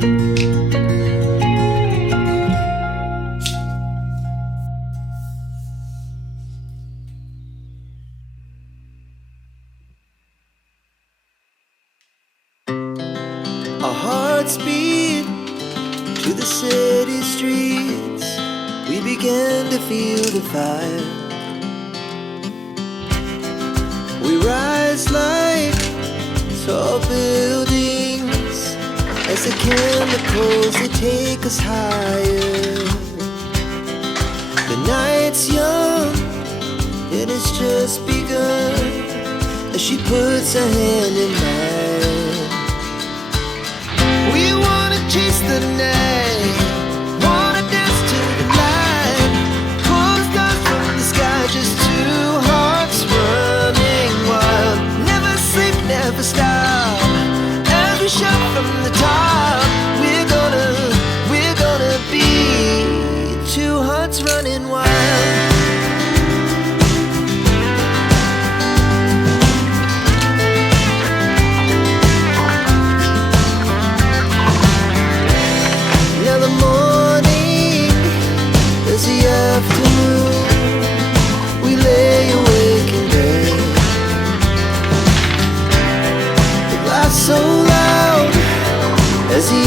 Our hearts beat to the city streets. We began to feel the fire. We rise like tall buildings as the chemicals, they take us higher. The night's young and it's just begun as she puts her hand in mine. We wanna chase the night, wanna dance to the light, pull stars from the sky, just two hearts running wild. Never sleep, never stop, as we shout from the top. We're gonna be two hearts running wild. Afternoon, we lay awake in bed. The glass so loud as the